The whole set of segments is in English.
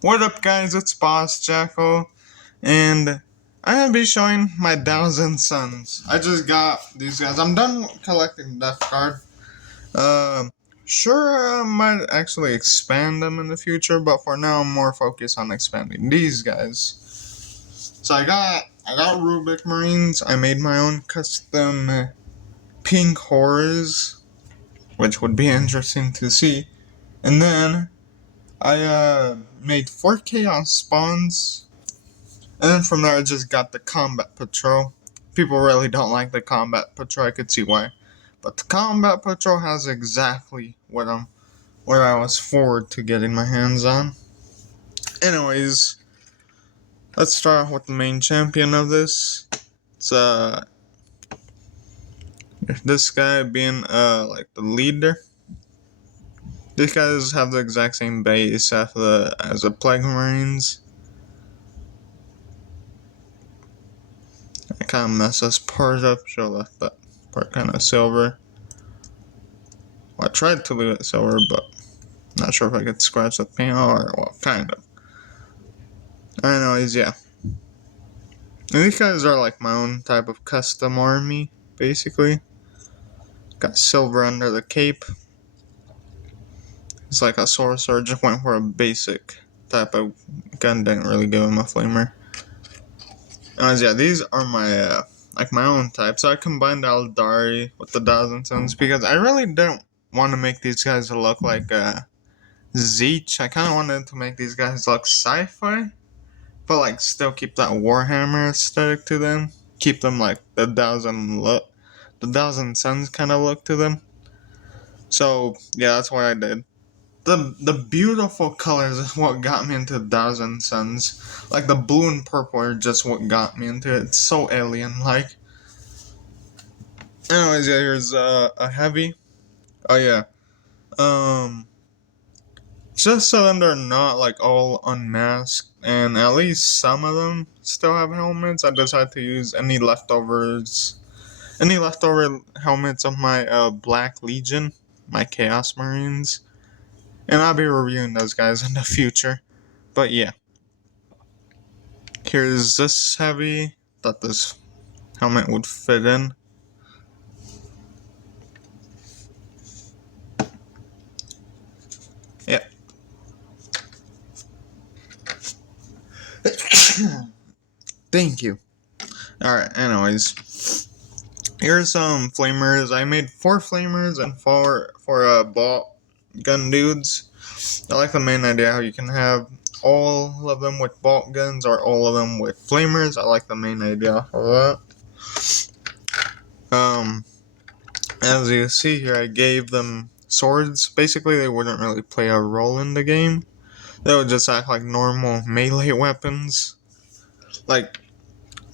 What up, guys? It's Boss Jackal, and I'm gonna be showing my Thousand Suns. I just got these guys. I'm done collecting Death Guard. Uh, sure, I might actually expand them in the future, but for now, I'm more focused on expanding these guys. So I got Rubric Marines. I made my own custom pink horrors, which would be interesting to see, and then I made 4 chaos spawns. And then from there, I just got the combat patrol. People really don't like the combat patrol. I could see why, but the combat patrol has exactly what I was forward to getting my hands on. Anyways, let's start with the main champion of this. It's this guy being like the leader. These guys have the exact same base as the Plague Marines. I kind of messed this part up. Should have left that part kind of silver. Well, I tried to leave it silver, but not sure if I could scratch the paint or, well, kind of. Anyways, yeah. And these guys are like my own type of custom army, basically. Got silver under the cape. It's like a sorcerer, just went for a basic type of gun, didn't really give him a flamer. Anyways, yeah, these are my, like my own type. So I combined Aldari with the Thousand Suns because I really didn't want to make these guys look like, Zeech. I kind of wanted to make these guys look sci-fi, but like still keep that Warhammer aesthetic to them. Keep them like the Thousand Suns kind of look to them. So yeah, that's what I did. The beautiful colors is what got me into Thousand Suns. Like the blue and purple are just what got me into it. It's so alien-like. Anyways, yeah, here's a heavy. Oh yeah. Just so they're not like all unmasked, and at least some of them still have helmets, I decided to use any leftover helmets of my Black Legion, my Chaos Marines, and I'll be reviewing those guys in the future. But yeah, here's this heavy that this helmet would fit in. Yeah. Thank you. Alright, anyways. Here's some flamers. I made 4 flamers and 4 for ball gun dudes. I like the main idea how you can have all of them with bolt guns or all of them with flamers. I like the main idea of that. As you see here, I gave them swords. Basically, they wouldn't really play a role in the game. They would just act like normal melee weapons. Like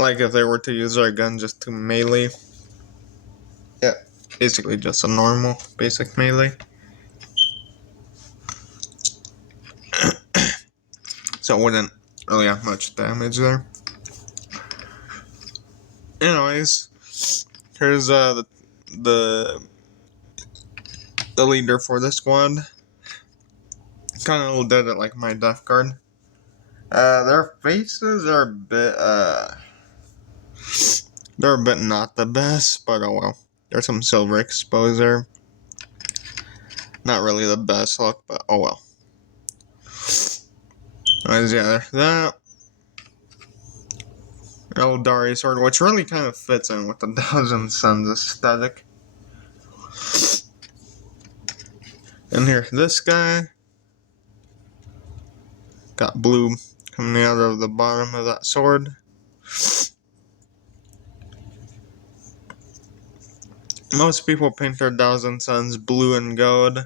if they were to use their gun just to melee. Yeah, basically just a normal, basic melee. So it wouldn't really have much damage there. Anyways, here's the leader for this squad. Kind of did it like my Death Guard. Their faces are a bit they're a bit not the best, but oh well. There's some silver exposure. Not really the best look, but oh well. Anyways, yeah, there's that. Eldari sword, which really kind of fits in with the Thousand Suns aesthetic. And here's this guy. Got blue coming out of the bottom of that sword. Most people paint their Thousand Suns blue and gold.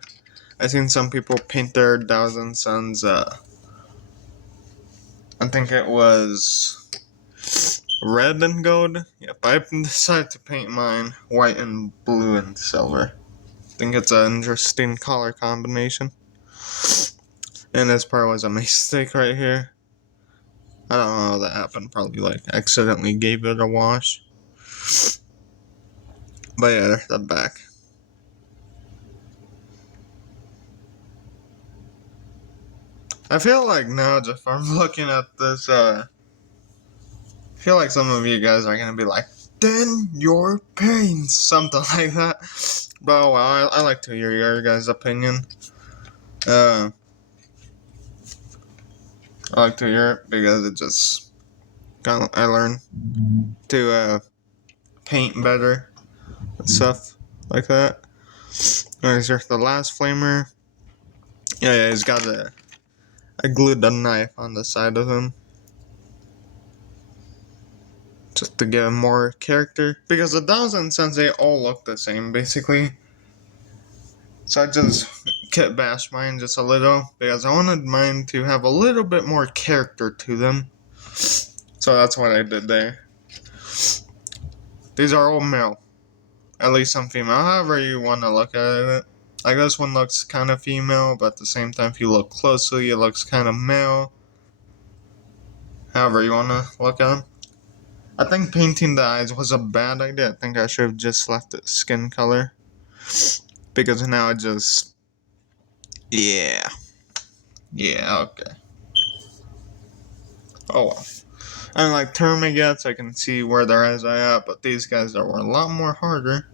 I've seen some people paint their Thousand Suns, I think it was red and gold. Yep, I decided to paint mine white and blue and silver. I think it's an interesting color combination. And this part was a mistake right here. I don't know how that happened. Probably like accidentally gave it a wash. But yeah, there's the back. I feel like now, just from looking at this, I feel like some of you guys are gonna be like, then your pain, something like that. But oh well, I like to hear your guys' opinion. Uh, I like to hear it because it just kind of, I learned to paint better and stuff like that. Alright, here's the last flamer. Yeah, he's got a. I glued the knife on the side of him just to give him more character because the 1,000 Suns they all look the same basically. So I just kit bashed mine just a little because I wanted mine to have a little bit more character to them. So that's what I did there. These are all male. At least some female. However you want to look at it. Like this one looks kind of female, but at the same time if you look closely it looks kind of male. However you want to look at them. I think painting the eyes was a bad idea. I think I should have just left it skin color. Because now it just... Yeah. Yeah, okay. Oh well. And like Termagants, I can see where their eyes are at, but these guys were a lot more harder.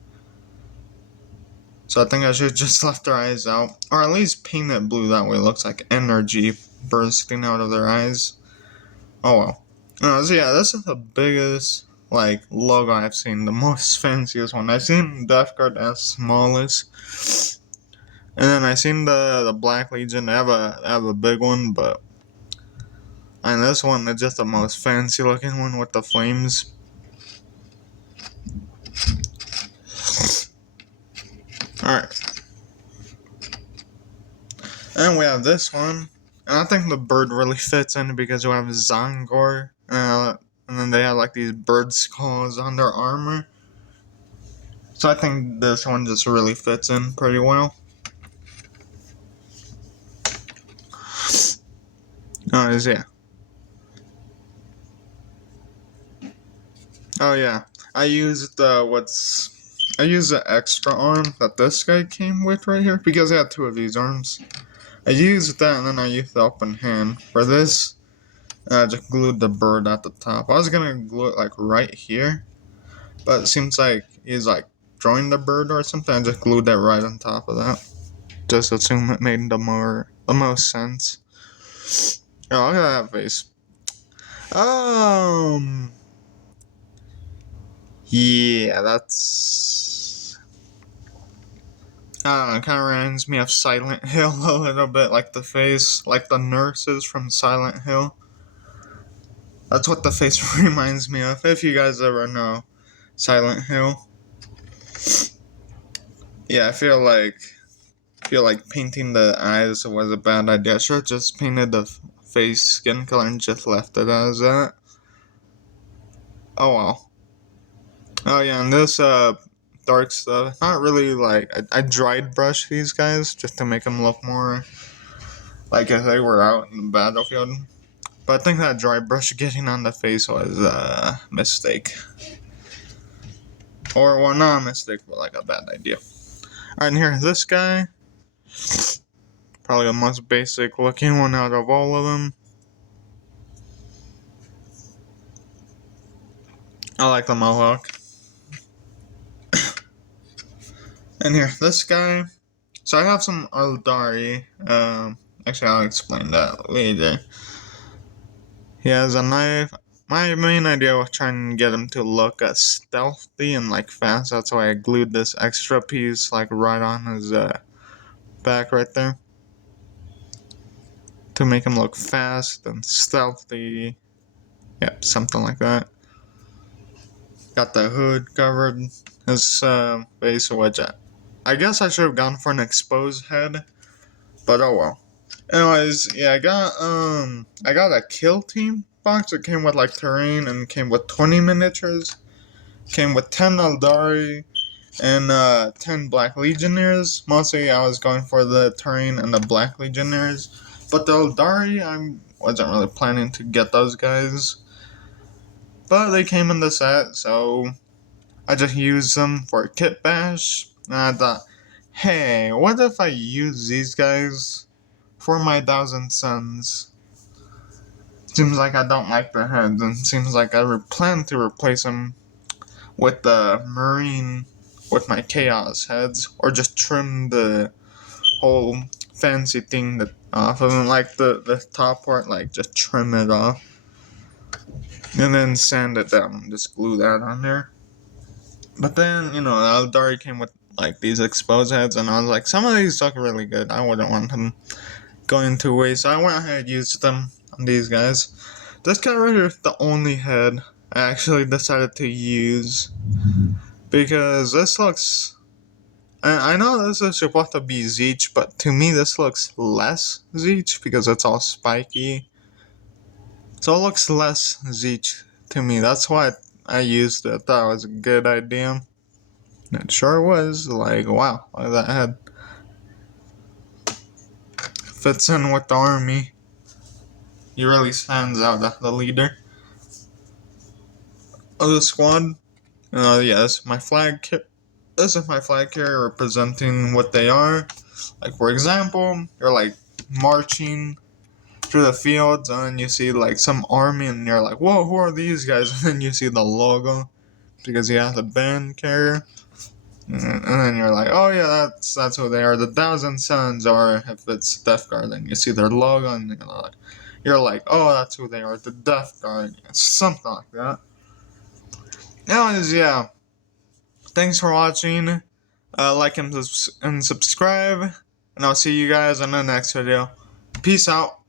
So I think I should have just left their eyes out. Or at least paint it blue, that way it looks like energy bursting out of their eyes. Oh well. So yeah, this is the biggest like logo I've seen, the most fanciest one. I've seen Death Guard as smallest. And then I seen the Black Legion. They have a big one, but and this one is just the most fancy looking one with the flames. Alright. And we have this one. And I think the bird really fits in because we have Zangor. And then they have like these bird skulls on their armor. So I think this one just really fits in pretty well. Yeah. Oh yeah. I used the extra arm that this guy came with right here because I had two of these arms. I used that and then I used the open hand. For this, I just glued the bird at the top. I was gonna glue it like right here, but it seems like he's like drawing the bird or something. I just glued that right on top of that. Just assume it made the most sense. Oh, look at that face. Yeah, that's... I don't know, it kind of reminds me of Silent Hill a little bit, like the face, like the nurses from Silent Hill. That's what the face reminds me of, if you guys ever know Silent Hill. Yeah, I feel like painting the eyes was a bad idea. I should have just painted the face skin color and just left it as that. Oh well. Oh yeah, and this dark stuff, not really like, I dried brush these guys just to make them look more like if they were out in the battlefield. But I think that dry brush getting on the face was a mistake. Or, well, not a mistake, but like a bad idea. Alright, and here, this guy. Probably the most basic looking one out of all of them. I like the mohawk. And here, this guy. So I have some Eldari. Actually, I'll explain that later. He has a knife. My main idea was trying to get him to look stealthy and like fast. That's why I glued this extra piece like right on his back right there. To make him look fast and stealthy. Yep, something like that. Got the hood covered. His face, which I guess I should have gone for an exposed head. But oh well. Anyways, yeah, I got a kill team box. It came with like terrain and came with 20 miniatures. Came with 10 Eldari and 10 Black Legionnaires. Mostly I was going for the terrain and the Black Legionnaires. But the Eldari, I wasn't really planning to get those guys. But they came in the set, so I just used them for a kit bash. And I thought, hey, what if I use these guys for my Thousand Suns. Seems like I don't like the heads, and seems like I plan to replace them with the Marine, with my Chaos heads, or just trim the whole fancy thing that off of them, like the top part, like just trim it off, and then sand it down, just glue that on there. But then, the Eldari came with like these exposed heads, and I was like, some of these look really good. I wouldn't want them going to waste, so I went ahead and used them on these guys. This guy right here is the only head I actually decided to use, because this looks, I know this is supposed to be Zeech, but to me this looks less Zeech because it's all spiky. So it looks less Zeech to me. That's why I used it. I thought it was a good idea. It sure was. Like, wow, look at that head. Fits in with the army. He really stands out as the leader of the squad. Yeah, this is my flag. This is my flag carrier representing what they are. Like, for example, you're like marching through the fields, and then you see like some army, and you're like, whoa, who are these guys? And then you see the logo because he has a band carrier, and then you're like, oh yeah, that's who they are. The Thousand Suns, or if it's Death Guard, then you see their logo, and you're like, oh, that's who they are, the Death Guard, something like that. Anyways, yeah. Thanks for watching. Like and subscribe, and I'll see you guys in the next video. Peace out.